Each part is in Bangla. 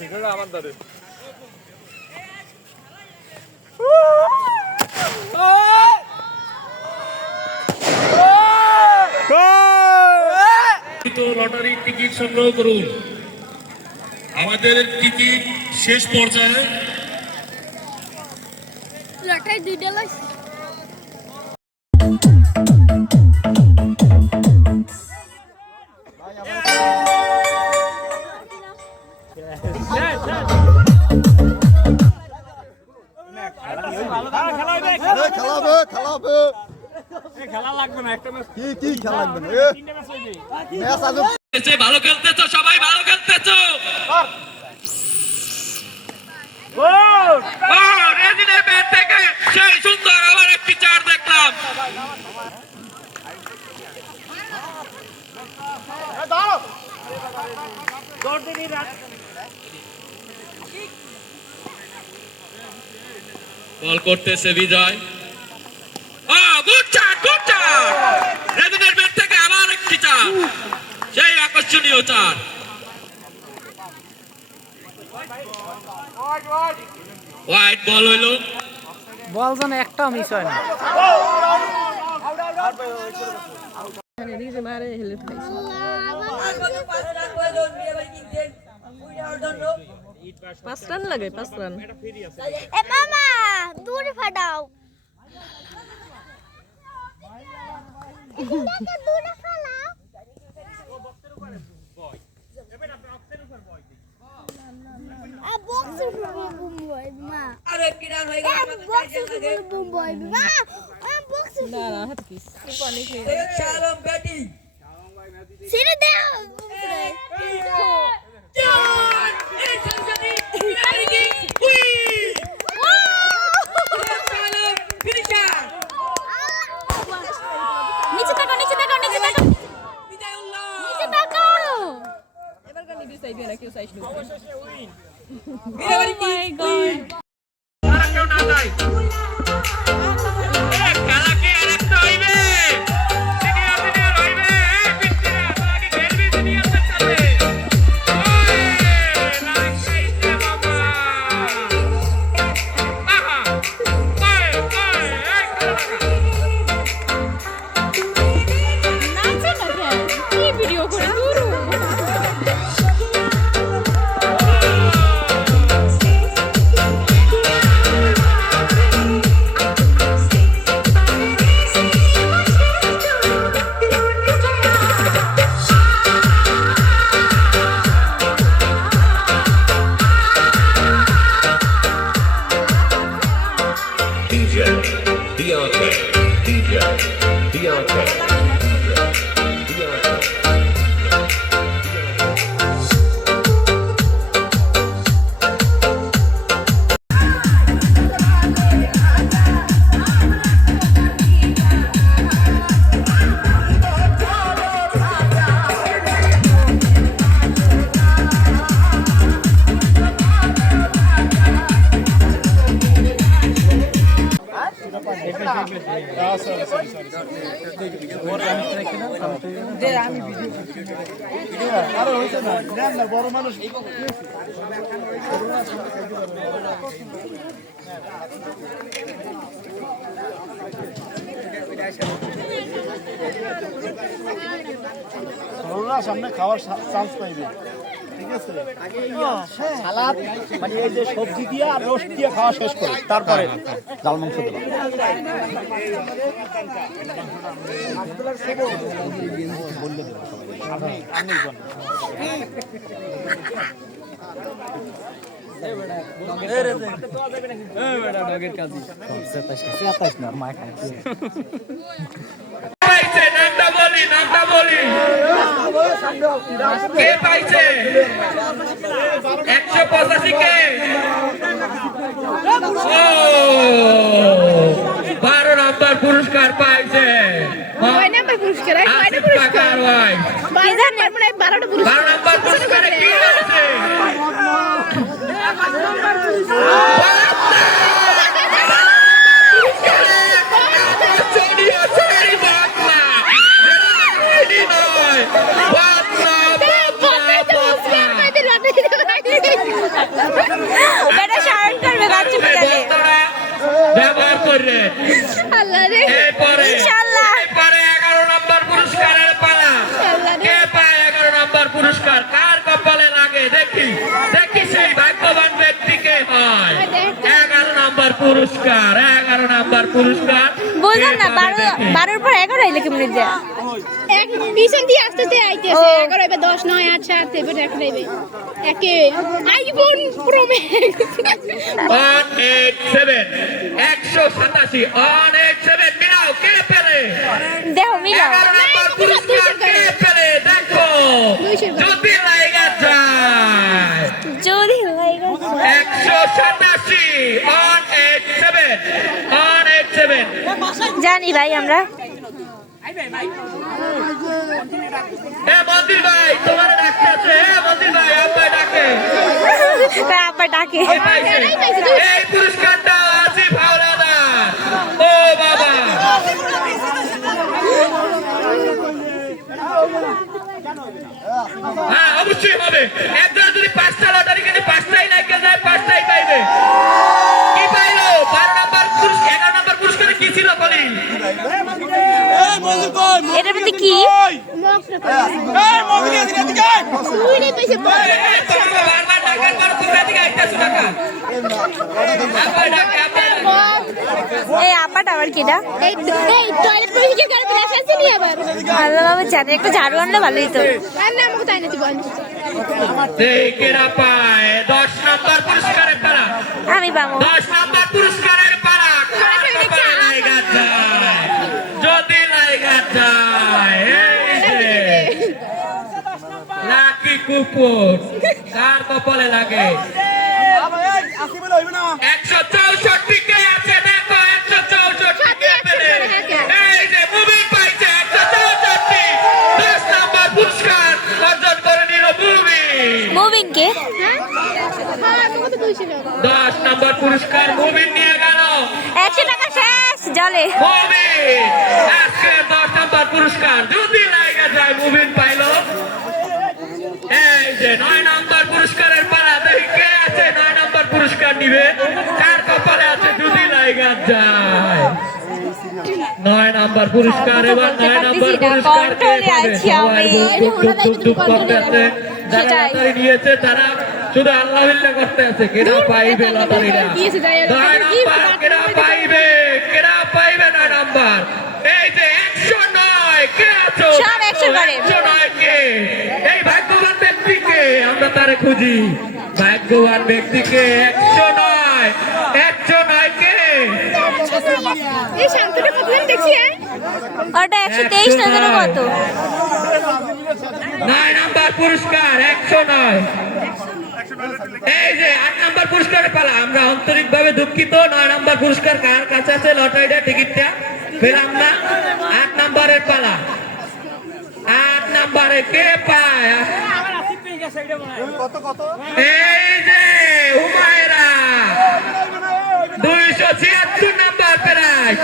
ভিডিওটা আমার ধরে লটারির টিকিট সংগ্রহ করুন। আমাদের টিকিট শেষ পর্যায়ে। লটারি দুইটা লাগছে। খেলা লাগবে না একটা ম্যাচ কি খেলা লাগবে না তিনটা ম্যাচ হইবে ম্যাচ আজ ভালো খেলতেছো, সবাই ভালো খেলতেছো। রেজিনের ব্যাট থেকে সেই সুন্দর আবার একটি চার দেখলাম। বল করতেছে বিজয়। রেজিনের ব্যাট থেকে আবার একটি চার, সেই আকর্ষণীয় চার। হোয়াইট বল হইল, বল যেন একটা মিস হয় না। পাঁচ রান লাগে, 5 রান। এ মামা দূরে ফাটাও। দূরে ফালাও। বক্সের উপরে বুম বয় মা। আরে কি রান হয়ে গেল আমাদের বক্সের উপরে বুম বয় মা। বক্সের না না হাত কি পানি খেয়ে শালম ব্যাটিং ছেড়ে দাও উপরে চার এই সেঞ্চুরি ব্যাটিং উইন শালম ফিনিশার নিচে তাকাও নিচে তাকাও নিচে তাকাও বিজয়ুল্লাহ নিচে তাকাও এবার গানি দিস আইবে না কেউ চাইছ না। অবশেষে উইন মাই গড আর কেউ না যায়। খেলা কি আরেকটা হইবে? সিনিয়র হইবে। পিছিয়ে আপনাকে খেলবি সিনিয়রদের সাথে। লাগাইছে বাবা। আহা এই নাচে না কেন কি ভিডিও করে দূর DJ Deontay, DJ Deontay, Deontay. বড় মানুষ সামনে খাওয়ার চান্স পাইবে, ঠিক আছে? সালাদ মানে এই যে সবজি দিয়ে আর রোস্ট দিয়ে খাওয়া শেষ করে তারপরে ডাল মাংস দেবো। বললে দেবো আপনি নামটা বলি কে পাইছে 185 কে 12 নম্বর পুরস্কার পাইছে। কয় নাম্বার পুরস্কার? কয়টা পুরস্কার? 12টা পুরস্কার। 12 নম্বর পুরস্কারে কি হয়েছে? পুরস্কার, 11 নাম্বার পুরস্কার। বুঝলাম না 12 পর 11 হইলে কেমন যায় এক পিছন দিয়ে আসতে আইতেছে 11 এবার 10 9 8 7 এবার এক দেবে একে আইফোন প্রো ম্যাক্স 187 187 187 মিলাও কে পেলে? দেখো মিলাও 11 নাম্বার পুরস্কার কে পেলে? দেখো 200 যদি লাগা যায় যদি হয়ে গেছে 187 187 187 জানি ভাই আমরা মন্দির ভাই তোমার ডাকতেছে, মন্দির ভাই আপনার ডাকে আবার ডাকে এই পুরস্কারটা আসিফ হাওলাদার। ও বাবা হ্যাঁ অবশ্যই হবে। একজন যদি 5টা লটারি কিনে 5টাই লাগে যায় 5টাই পাইবে। কি পাইলো? 12 নাম্বার পুরস্কার 11 নাম্বার পুরস্কারে কি ছিল বলি? এটার মধ্যে কি বারবার ডাকার পর তোমরা দিকে আইতাছো টাকা। আপনার ডাকে আপনার এই আপাটা আবার কিটা এই টয়লেট পরিষ্কার করে ব্রাশ আছে নি আবার ভালো ভাবে জানে একটু ঝাড়ু আনলে ভালোই তো আর না আমাকে তাই না দিব কেরা পায় 10 নাম্বার পুরস্কারের পালা। আমি পাবো 10 নাম্বার পুরস্কারের পালা। লাগা যায় যদি লাগা যায় এই যে লাকি কুকুর কার কপালে লাগে? 164 কে আছে দেখো 164 কে পেলে। এই যে মুভি পাইছে 164 10 নাম্বার পুরস্কার অর্জন করে নিল মুভি। মুভিং কে হ্যাঁ আমাকে তো 200 টাকা 10 নাম্বার পুরস্কার মুভি নিয়ে গেল। 100 টাকা শেষ জলে মুভি আজকে 10 নাম্বার পুরস্কার যদি লাগা যায় মুভি পাইলো। এই যে 9 নাম্বার পুরস্কারের পালা দেখি কে আছে 9 নাম্বার পুরস্কার নিবে কার কপালে আছে যদি লাগা যায়। 9 নাম্বার পুরস্কার এবার 9 নাম্বার পুরস্কার কে পাবে? সবাই দুপ করতেছে যারা লটারি নিয়েছে তারা শুধু আল্লাহ বিল্লাহ করতে আছে কেডা পাইবে লটারিটা। 9 নাম্বার কেডা পাইবে 9 নাম্বার। এই যে 109 কে আছো? সব 100 করে। 109 কে? এই ভাগ্যবান ব্যক্তিকে আমরা তারে খুঁজি। ভাগ্যবান ব্যক্তিকে 109 109 কে? এই শান্তটা কতদিন দেখছি ওটা 123 টাকা কত 9 নাম্বার পুরস্কার 109। এই যে 8 নাম্বার পুরস্কারের পালা। আমরা আন্তরিক ভাবে দুঃখিত 9 নাম্বার পুরস্কার কার কাছে আছে লটারিটা টিকিটটা পেলাম না। 8 নাম্বারের পালা। 8 নাম্বারে কে পায়? এই যে Humaira 276 number prize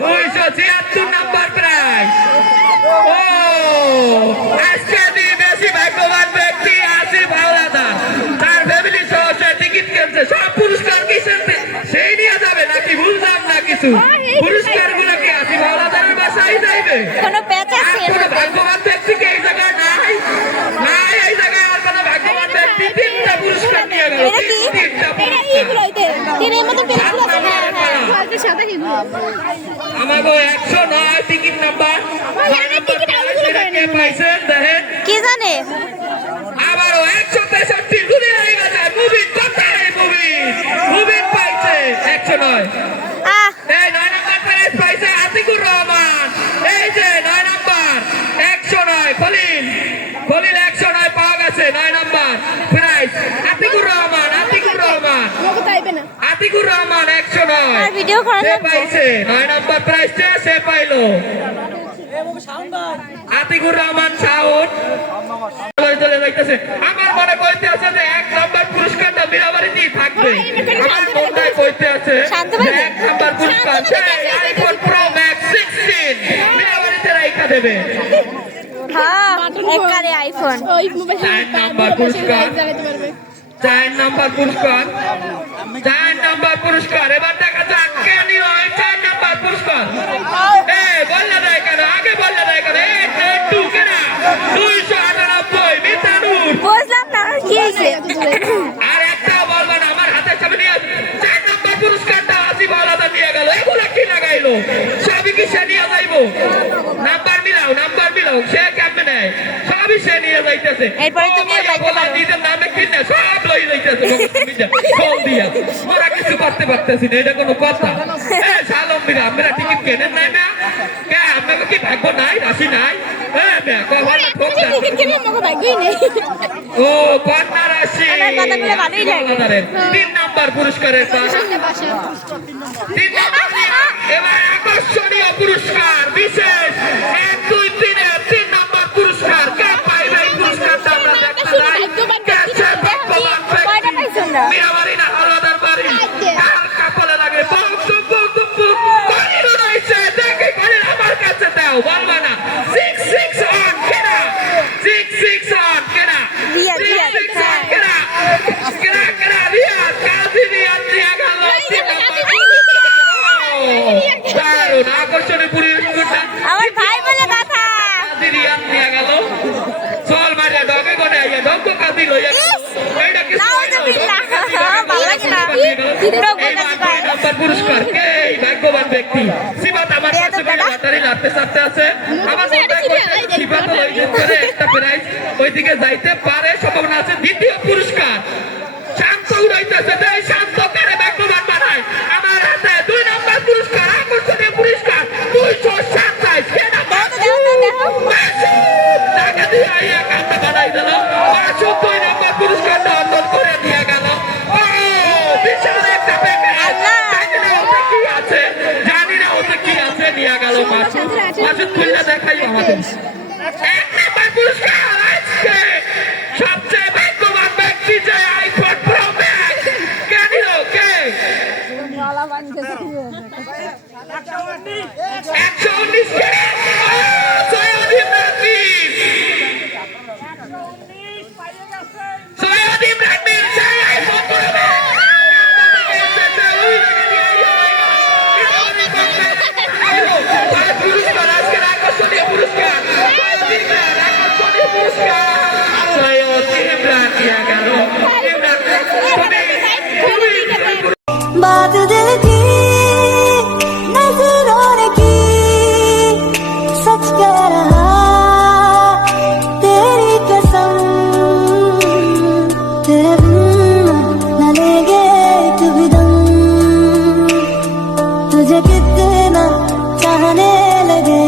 276 number prize. ও আজকে দিয়ে বেশি ভাগ্যবান ব্যক্তি আসিফ হাওলাদার তার ফ্যামিলি সহ সে টিকিট কিনছে। সব পুরস্কার কি সেই নিয়ে যাবে নাকি বুঝলাম না কিছু। পুরস্কার গুলো কি আসিফ হাওলাদারের বাসায় যাইবে? কোনো প্যাচ আছে আর কোনো ভাগ্যবান ব্যক্তিকে এই জায়গায় নাই নাই এই জায়গায় আর কোনো ভাগ্যবান ব্যক্তি 3টা পুরস্কার নিয়ে গেল। এটা কি? 3টা এটা পুরস্কার। এইগুলো হইতে তিনের মতো পেন্সিল আছে না হয়তো সাদা কি আমাকে 109 টিকিট নাম্বার জানে টিকিট আলুগুলো করে কে পাইছেন দেখেন। কি জানে আবারও 165 ঘুরে আইবা যায় মুভি কোথায় মুভি পাইছে 109। আহ এই 9 নাম্বার প্রাইজ পাইছে আতিকুর রহমান। এই যে 9 নাম্বার 109 খলিল 109 পাওয়া গেছে 9 নাম্বার প্রাইজ আতিকুর রহমান আমাকে তাইবে না আতিকুর রহমান 109 আর ভিডিও করা সে লাগবে পাইছে 9 নাম্বার প্রাইজটা সে পাইলো। আতিকুর রহমান শাহুন চলে যাইতেছে। আমার মনে কইতে আছে যে 1 নাম্বার পুরস্কারটা মিরাবাড়িতেই থাকবে। আমার মনে কইতে আছে শান্ত ভাই 1 নাম্বার পুরস্কার আইফোন প্রো ম্যাক্স 16 মিরাবাড়িতে রাইখা দেবে। হ্যাঁ একবারে আইফোন ওই মোবাইল 4 নাম্বার পুরস্কার জানাতে পারবে 4 নাম্বার পুরস্কার 4 নাম্বার পুরস্কার। এবার দেখা যাক কে নিল এই 4 নাম্বার পুরস্কার। এই বললে দেয় কেন আগে বললে দেয় কেন? এই 2 কেনা 298 মিতানুর বুঝলাম না কি হয়েছে আর একটা বলবেন আমার হাতের সামনে নিয়ে 4 নাম্বার পুরস্কারটা নাম্বার মিলাও সে কেমনে নেয় সবই সে নিয়ে যাইতেছে এরপরে তুমি নিজের নামে কিনে সব লই যাইতেছে ফোন দিয়া ওরা কিছু করতে পারতেছি না এটা কোনো কথা শালম মিরা আমরা টিকিট কেনেন নাই না কে আপনাকে কি ভাগ্য নাই রাশি নাই ও কন্যা রাশি 3 নম্বর পুরস্কারের এবার আকর্ষণীয় পুরস্কার বিশেষ 1 2 3 এর 3 নম্বর পুরস্কার কে পাইবে এই পুরস্কারটা আমরা দেখতে চাই মিরাবাড়ি না আলাদার বাড়ি কার কাপড়ে লাগে কলির রয়েছে দেখে কলির আমার কাছে দাও বলবা না 6 অন কেনা 6 অন কেনা কেনা রিয়াদ কাজী রিয়াদ নিয়ে গেল দারুণ আকর্ষণীয় পুরস্কারটা আমার ভাই বলে কথা কাজী রিয়াদ নিয়ে গেল চল মারিয়া ডগে কোনে আইয়া ডগ কাজী লইয়া এইটা কি পুরস্কার কে ভাগ্যবান ব্যক্তি সিবাত আমার কাছে ব্যাটারি লাগতে সাথে আছে আমার সিবাত করে একটা প্রাইজ ওইদিকে যাইতে পারে সম্ভাবনা আছে দ্বিতীয় পুরস্কার শান্ত উড়াইতেছে এই শান্ত করে ভাগ্যবান বানায় আমার হাতে 2 নম্বর পুরস্কার আকর্ষণীয় পুরস্কার 227 কে নাম্বার টাকা দিয়ে আইয়া কান্না বানাই দিল 2 নম্বর পুরস্কারটা অর্জন করে নিয়ে গেল বিশাল একটা জানি না ওতে কি আছে নিয়ে গেল মাসুদ খুললে দেখাই আমাদের 1 নম্বর পুরস্কার আজকে সবচেয়ে ভাগ্যবান ব্যক্তি যে আইফোন প্রো ম্যাক্স কে নিল কে 119 কে সৈয়দ ইব্রাহিম সেই আইফোন প্রো পুরস্কার আজকের আকর্ষণীয় পুরস্কার সৈয়দ ইমরান দিয়া গেল बात दिल की नजरों ने की सच कह रहा तेरी कसम तेरे बिन न लेंगे कभी दम तुझे कितना चाहने लगे